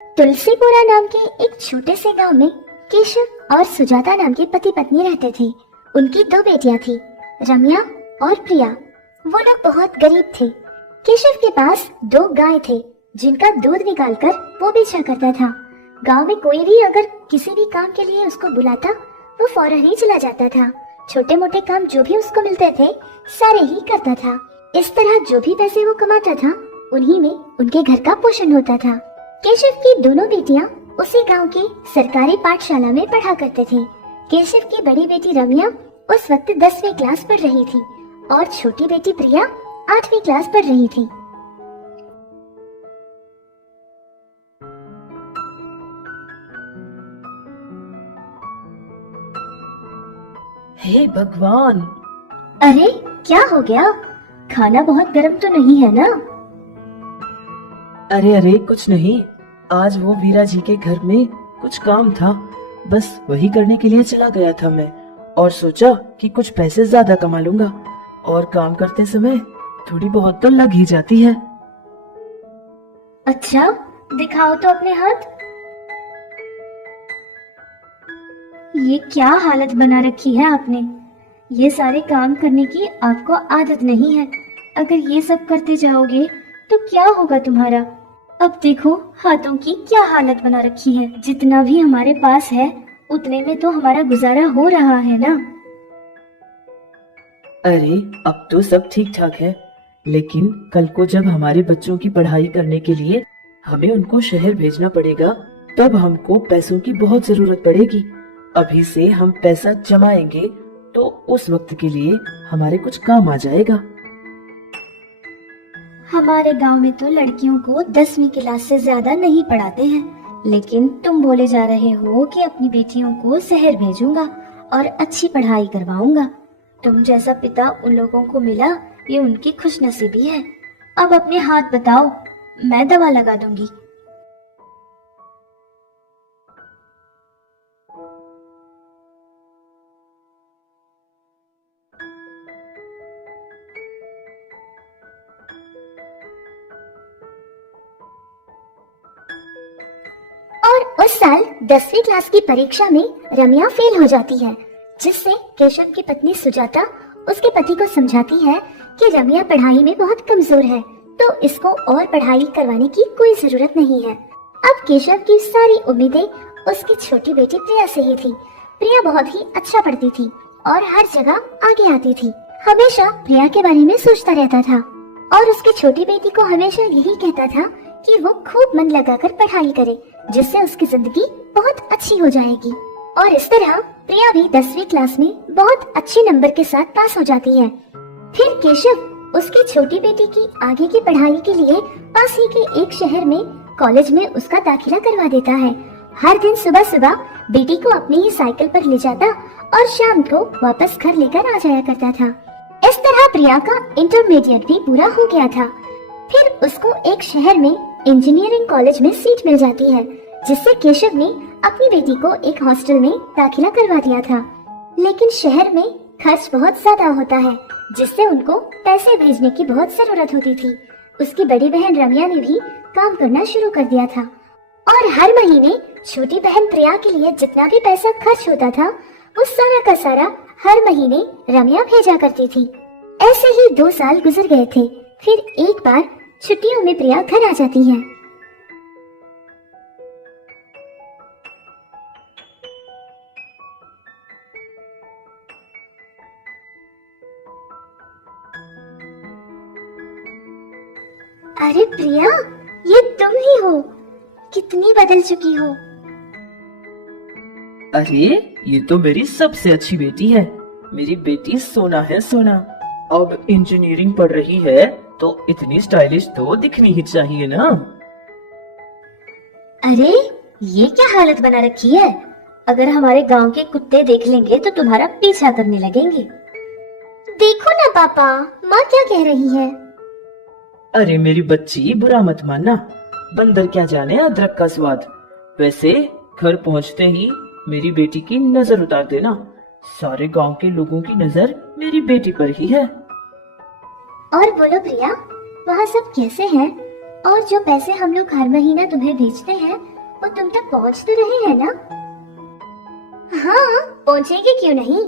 तुलसीपुरा नाम के एक छोटे से गांव में केशव और सुजाता नाम के पति पत्नी रहते थे। उनकी दो बेटियां थी, रम्या और प्रिया। वो लोग बहुत गरीब थे। केशव के पास दो गाय थे जिनका दूध निकालकर वो बेचा करता था। गांव में कोई भी अगर किसी भी काम के लिए उसको बुलाता वो फौरन ही चला जाता था। छोटे मोटे काम जो भी उसको मिलते थे सारे ही करता था। इस तरह जो भी पैसे वो कमाता था उन्हीं में उनके घर का पोषण होता था। केशव की दोनों बेटियां उसी गांव की सरकारी पाठशाला में पढ़ा करते थे। केशव की बड़ी बेटी रम्या उस वक्त 10वीं क्लास पढ़ रही थी और छोटी बेटी प्रिया 8वीं क्लास पढ़ रही थी। हे भगवान! अरे क्या हो गया? खाना बहुत गर्म तो नहीं है ना? अरे कुछ नहीं। आज वो वीरा जी के घर में कुछ काम था, बस वही करने के लिए चला गया था मैं, और सोचा कि कुछ पैसे ज्यादा कमा लूंगा। और काम करते समय थोड़ी बहुत तो लग ही जाती है। अच्छा, दिखाओ तो अपने हाथ। ये क्या हालत बना रखी है आपने? ये सारे काम करने की आपको आदत नहीं है। अगर ये सब करते जाओगे तो क्या होगा तुम्हारा? अब देखो हाथों की क्या हालत बना रखी है। जितना भी हमारे पास है उतने में तो हमारा गुजारा हो रहा है ना। अरे अब तो सब ठीक ठाक है, लेकिन कल को जब हमारे बच्चों की पढ़ाई करने के लिए हमें उनको शहर भेजना पड़ेगा, तब हमको पैसों की बहुत जरूरत पड़ेगी। अभी से हम पैसा जमाएंगे तो उस वक्त के लिए हमारे कुछ काम आ जाएगा। हमारे गांव में तो लड़कियों को 10वीं क्लास से ज्यादा नहीं पढ़ाते हैं, लेकिन तुम बोले जा रहे हो कि अपनी बेटियों को शहर भेजूंगा और अच्छी पढ़ाई करवाऊंगा। तुम जैसा पिता उन लोगों को मिला ये उनकी खुशनसीबी है। अब अपने हाथ बताओ, मैं दवा लगा दूंगी। और उस साल 10वीं क्लास की परीक्षा में रम्या फेल हो जाती है, जिससे केशव की पत्नी सुजाता उसके पति को समझाती है कि रम्या पढ़ाई में बहुत कमजोर है, तो इसको और पढ़ाई करवाने की कोई जरूरत नहीं है। अब केशव की सारी उम्मीदें उसकी छोटी बेटी प्रिया से ही थी। प्रिया बहुत ही अच्छा पढ़ती थी और हर जगह आगे आती थी। हमेशा प्रिया के बारे में सोचता रहता था और उसकी छोटी बेटी को हमेशा यही कहता था कि वो खूब मन लगाकर पढ़ाई करे, जिससे उसकी जिंदगी बहुत अच्छी हो जाएगी। और इस तरह प्रिया भी 10वीं क्लास में बहुत अच्छे नंबर के साथ पास हो जाती है। फिर केशव उसकी छोटी बेटी की आगे की पढ़ाई के लिए पास ही के एक शहर में कॉलेज में उसका दाखिला करवा देता है। हर दिन सुबह सुबह बेटी को अपनी ही साइकिल पर ले जाता और शाम को वापस घर लेकर आ जाया करता था। इस तरह प्रिया का इंटरमीडिएट भी पूरा हो गया था। फिर उसको एक शहर में इंजीनियरिंग कॉलेज में सीट मिल जाती है, जिससे केशव ने अपनी बेटी को एक हॉस्टल में दाखिला करवा दिया था। लेकिन शहर में खर्च बहुत ज्यादा होता है, जिससे उनको पैसे भेजने की बहुत जरूरत होती थी। उसकी बड़ी बहन रम्या ने भी काम करना शुरू कर दिया था और हर महीने छोटी बहन प्रिया के लिए जितना भी पैसा खर्च होता था वो सारा का सारा हर महीने रम्या भेजा करती थी। ऐसे ही 2 साल गुजर गए थे। फिर एक बार छुट्टियों में प्रिया घर आ जाती है। अरे प्रिया, ये तुम ही हो? कितनी बदल चुकी हो। अरे ये तो मेरी सबसे अच्छी बेटी है। मेरी बेटी सोना है, सोना। अब इंजीनियरिंग पढ़ रही है तो इतनी स्टाइलिश तो दिखनी ही चाहिए ना। अरे ये क्या हालत बना रखी है? अगर हमारे गांव के कुत्ते देख लेंगे तो तुम्हारा पीछा करने लगेंगे। देखो ना पापा, माँ क्या कह रही है। अरे मेरी बच्ची, बुरा मत मानना। बंदर क्या जाने अदरक का स्वाद। वैसे घर पहुंचते ही मेरी बेटी की नजर उतार देना। सारे गांव के लोगों की नजर मेरी बेटी पर ही है। और बोलो प्रिया, वहाँ सब कैसे हैं? और जो पैसे हम लोग हर महीना तुम्हें भेजते हैं वो तुम तक पहुंच तो रहे हैं ना? हाँ, पहुंचेगी क्यों नहीं।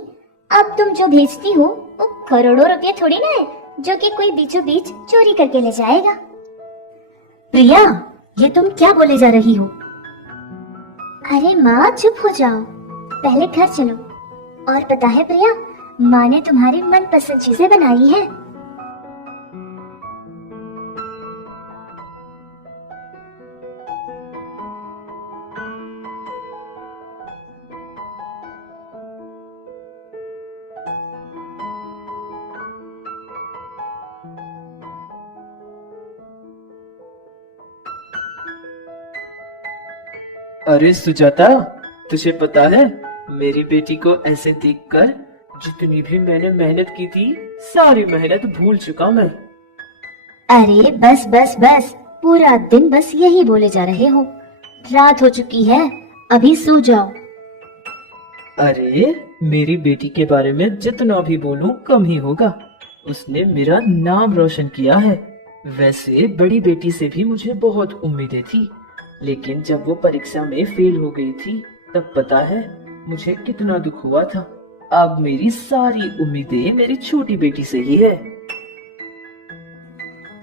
अब तुम जो भेजती हो वो करोड़ों रुपए थोड़ी ना है जो कि कोई बीचों बीच चोरी करके ले जाएगा। प्रिया, ये तुम क्या बोले जा रही हो? अरे माँ, चुप हो जाओ, पहले घर चलो। और पता है प्रिया, माँ ने तुम्हारी मनपसंद चीजें बनाई है। अरे सुजाता, तुझे पता है मेरी बेटी को ऐसे देखकर जितनी भी मैंने मेहनत की थी सारी मेहनत भूल चुका मैं। अरे बस बस बस, पूरा दिन बस यही बोले जा रहे हो। रात हो चुकी है, अभी सो जाओ। अरे मेरी बेटी के बारे में जितना भी बोलूं कम ही होगा। उसने मेरा नाम रोशन किया है। वैसे बड़ी बेटी से भी मुझे बहुत उम्मीदें थी, लेकिन जब वो परीक्षा में फेल हो गई थी तब पता है मुझे कितना दुख हुआ था। अब मेरी सारी उम्मीदें मेरी छोटी बेटी से ही है।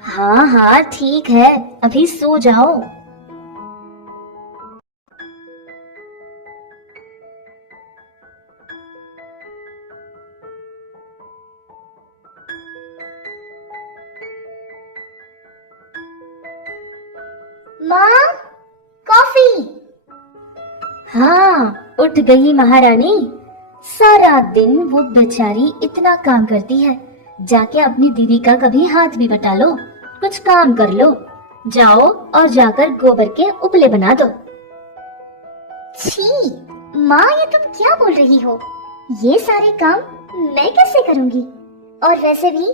हाँ हाँ ठीक है, अभी सो जाओ। माँ, कॉफी। हाँ, उठ गई महारानी। सारा दिन वो बेचारी इतना काम करती है, जाके अपनी दीदी का कभी हाथ भी बटा लो, कुछ काम कर लो। जाओ और जाकर गोबर के उपले बना दो। छी, माँ ये तुम क्या बोल रही हो? ये सारे काम मैं कैसे करूँगी? और वैसे भी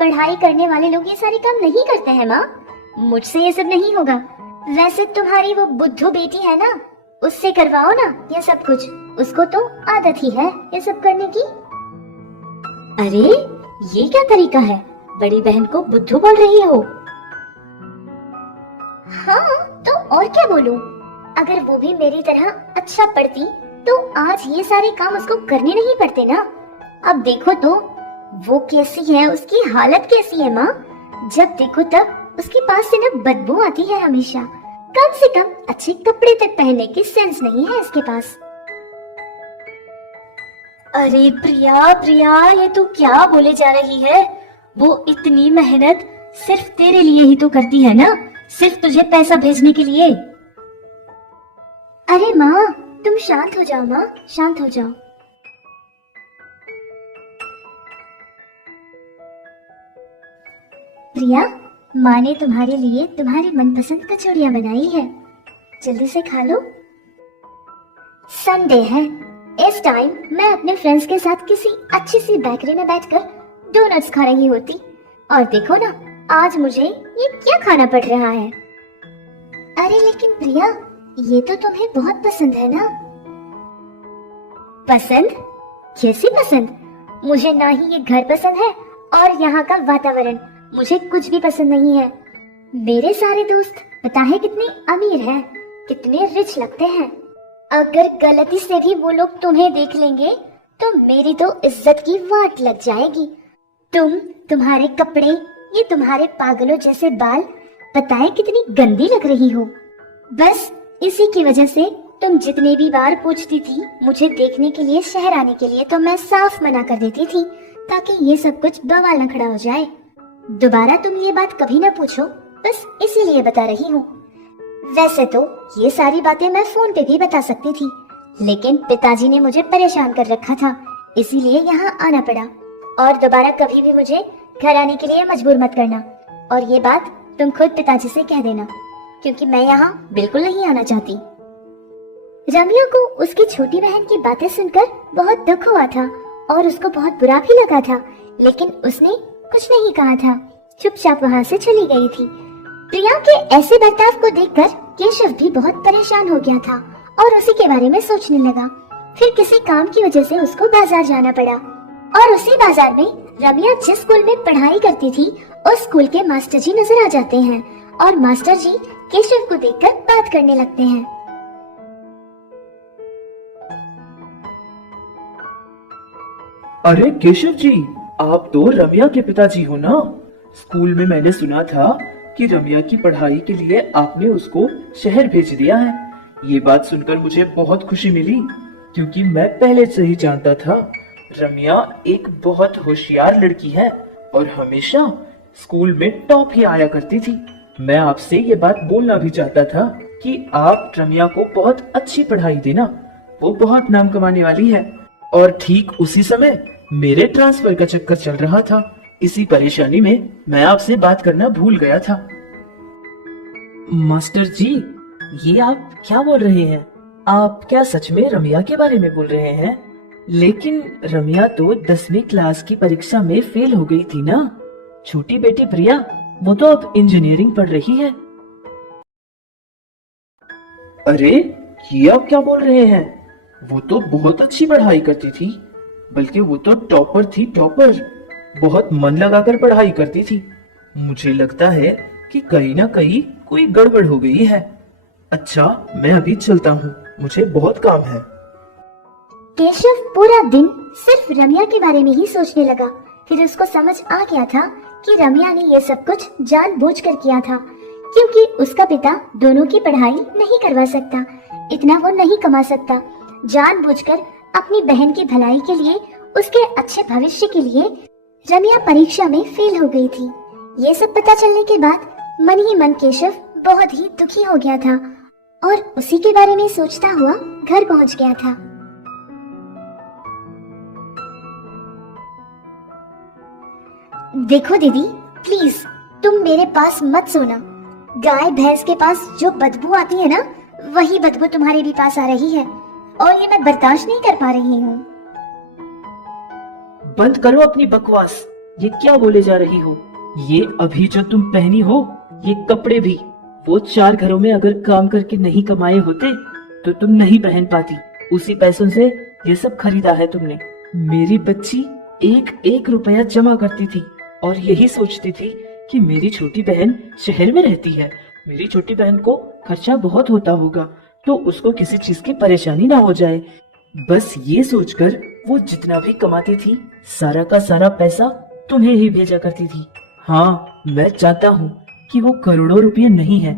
पढ़ाई करने वाले लोग ये सारे काम नहीं करते हैं माँ, मुझसे ये सब नहीं होगा। वैसे तुम्हारी वो बुद्धू बेटी है ना, उससे करवाओ ना ये सब कुछ, उसको तो आदत ही है ये सब करने की। अरे ये क्या तरीका है, बड़ी बहन को बुद्धू बोल रही हो? हाँ तो और क्या बोलूं? अगर वो भी मेरी तरह अच्छा पढ़ती तो आज ये सारे काम उसको करने नहीं पड़ते ना। अब देखो तो वो कैसी है, उसकी हालत कैसी है माँ। जब देखो तब उसके पास से ना बदबू आती है हमेशा। कम से कम अच्छे कपड़े तक पहनने की सेंस नहीं है इसके पास। अरे प्रिया प्रिया, ये तू क्या बोले जा रही है? वो इतनी मेहनत सिर्फ तेरे लिए ही तो करती है ना, सिर्फ तुझे पैसा भेजने के लिए। अरे माँ तुम शांत हो जाओ, माँ शांत हो जाओ। प्रिया, माँ ने तुम्हारे लिए तुम्हारी मनपसंद कचौड़ियाँ बनाई है, जल्दी से खा लो। संडे है, इस टाइम मैं अपने फ्रेंड्स के साथ किसी अच्छी सी बेकरी में बैठकर डोनट्स खा रही होती, और देखो ना आज मुझे ये क्या खाना पड़ रहा है। अरे लेकिन प्रिया, ये तो तुम्हें बहुत पसंद है ना? पसंद? कैसी पसंद? मुझे ना ही ये घर पसंद है और यहाँ का वातावरण, मुझे कुछ भी पसंद नहीं है। मेरे सारे दोस्त पता है कितने अमीर हैं, कितने रिच लगते हैं। अगर गलती से भी वो लोग तुम्हें देख लेंगे तो मेरी तो इज्जत की वाट लग जाएगी। तुम्हारे कपड़े, ये तुम्हारे पागलों जैसे बाल, पता है कितनी गंदी लग रही हो। बस इसी की वजह से तुम जितनी भी बार पूछती थी मुझे देखने के लिए शहर आने के लिए, तो मैं साफ मना कर देती थी ताकि ये सब कुछ बवाल न खड़ा हो जाए। दोबारा तुम ये बात कभी ना पूछो, बस इसीलिए बता रही हूँ। वैसे तो ये सारी बातें मैं फोन पे भी बता सकती थी, लेकिन पिताजी ने मुझे परेशान कर रखा था, इसीलिए यहाँ आना पड़ा। और दोबारा कभी भी मुझे घर आने के लिए मजबूर मत करना, और ये बात तुम खुद पिताजी से कह देना, क्योंकि मैं यहाँ बिल्कुल नहीं आना चाहती। रम्या को उसकी छोटी बहन की बातें सुनकर बहुत दुख हुआ था और उसको बहुत बुरा भी लगा था, लेकिन उसने कुछ नहीं कहा था, चुपचाप वहाँ से चली गई थी। प्रिया के ऐसे बर्ताव को देखकर केशव भी बहुत परेशान हो गया था और उसी के बारे में सोचने लगा। फिर किसी काम की वजह से उसको बाजार जाना पड़ा, और उसी बाजार में रम्या जिस स्कूल में पढ़ाई करती थी उस स्कूल के मास्टर जी नजर आ जाते हैं और मास्टर जी केशव को देखकर बात करने लगते हैं। अरे केशव जी, आप तो रम्या के पिताजी हो ना? स्कूल में मैंने सुना था कि रम्या की पढ़ाई के लिए आपने उसको शहर भेज दिया है। ये बात सुनकर मुझे बहुत खुशी मिली, क्योंकि मैं पहले से ही जानता था रम्या एक बहुत होशियार लड़की है और हमेशा स्कूल में टॉप ही आया करती थी। मैं आपसे ये बात बोलना भी चाहता था कि आप रम्या को बहुत अच्छी पढ़ाई देना, वो बहुत नाम कमाने वाली है। और ठीक उसी समय मेरे ट्रांसफर का चक्कर चल रहा था। इसी परेशानी में मैं आपसे बात करना भूल गया था। मास्टर जी, ये आप क्या बोल रहे हैं? आप क्या सच में रम्या के बारे में बोल रहे हैं? लेकिन रम्या तो 10वीं क्लास की परीक्षा में फेल हो गई थी ना। छोटी बेटी प्रिया, वो तो अब इंजीनियरिंग पढ़ रही है। अरे, ये आप क्या बोल रहे हैं? वो तो बहुत अच्छी पढ़ाई करती थी, बल्कि वो तो टॉपर थी, टॉपर। बहुत मन लगाकर पढ़ाई करती थी। मुझे लगता है कि कहीं ना कहीं कोई गड़बड़ हो गई है। अच्छा, मैं अभी चलता हूँ, मुझे बहुत काम है। केशव पूरा दिन सिर्फ रम्या के बारे में ही सोचने लगा। फिर उसको समझ आ गया था कि रम्या ने ये सब कुछ जानबूझकर किया था, क्योंकि उसका पिता दोनों की पढ़ाई नहीं करवा सकता, इतना वो नहीं कमा सकता। जानबूझकर अपनी बहन की भलाई के लिए, उसके अच्छे भविष्य के लिए रम्या परीक्षा में फेल हो गई थी। ये सब पता चलने के बाद मन ही मन केशव बहुत ही दुखी हो गया था और उसी के बारे में सोचता हुआ घर पहुंच गया था। देखो दीदी, प्लीज तुम मेरे पास मत सोना। गाय भैंस के पास जो बदबू आती है ना, वही बदबू तुम्हारे भी पास आ रही है और ये मैं बर्दाश्त नहीं कर पा रही हूँ। बंद करो अपनी बकवास। ये क्या बोले जा रही हो? ये अभी जो तुम पहनी हो, ये कपड़े भी वो 4 घरों में अगर काम करके नहीं कमाए होते तो तुम नहीं पहन पाती। उसी पैसों से ये सब खरीदा है तुमने। मेरी बच्ची एक एक रुपया जमा करती थी और यही सोचती थी कि मेरी छोटी बहन शहर में रहती है, मेरी छोटी बहन को खर्चा बहुत होता होगा तो उसको किसी चीज की परेशानी ना हो जाए। बस ये सोचकर वो जितना भी कमाती थी, सारा का सारा पैसा तुम्हें ही भेजा करती थी। हाँ, मैं चाहता हूँ कि वो करोड़ों रुपये नहीं है,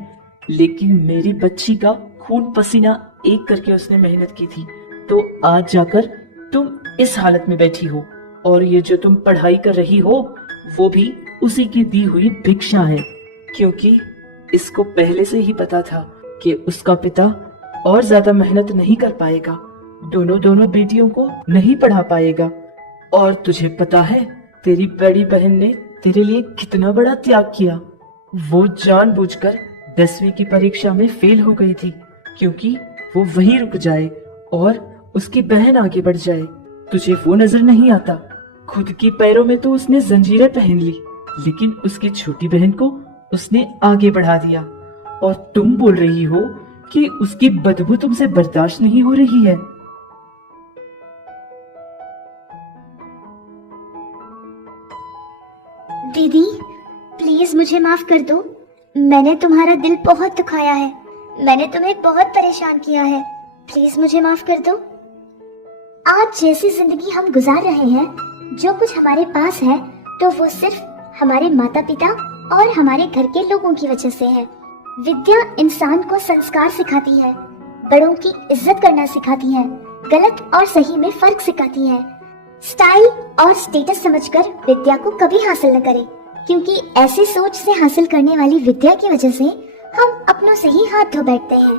लेकिन मेरी बच्ची का खून पसीना एक करके उसने मेहनत की थी, तो आज जाकर तुम इस हालत में बैठी हो। और ये जो तुम पढ़ाई कर रही हो, वो भी उसी की दी हुई भिक्षा है, क्योंकि इसको पहले से ही पता था कि उसका पिता और ज्यादा मेहनत नहीं कर पाएगा, दोनों बेटियों को नहीं पढ़ा पाएगा। और तुझे पता है तेरी बड़ी बहन ने तेरे लिए कितना बड़ा त्याग किया। वो जानबूझकर 10वीं की परीक्षा में फेल हो गई थी, क्योंकि वो वहीं रुक जाए और उसकी बहन आगे बढ़ जाए। तुझे वो नजर नहीं आता? खुद के पैरों में तो उसने जंजीरें पहन ली, लेकिन उसकी छोटी बहन को उसने आगे बढ़ा दिया। और तुम बोल रही हो कि उसकी बदबू तुमसे बर्दाश्त नहीं हो रही है। दीदी, प्लीज मुझे माफ कर दो। मैंने तुम्हारा दिल बहुत दुखाया है, मैंने तुम्हें बहुत परेशान किया है। प्लीज मुझे माफ कर दो। आज जैसी जिंदगी हम गुजार रहे हैं, जो कुछ हमारे पास है, तो वो सिर्फ हमारे माता पिता और हमारे घर के लोगों की वजह से है। विद्या इंसान को संस्कार सिखाती है, बड़ों की इज्जत करना सिखाती है, गलत और सही में फर्क सिखाती है। स्टाइल और स्टेटस समझकर विद्या को कभी हासिल न करें, क्योंकि ऐसी सोच से हासिल करने वाली विद्या की वजह से हम अपनों से ही हाथ धो बैठते हैं।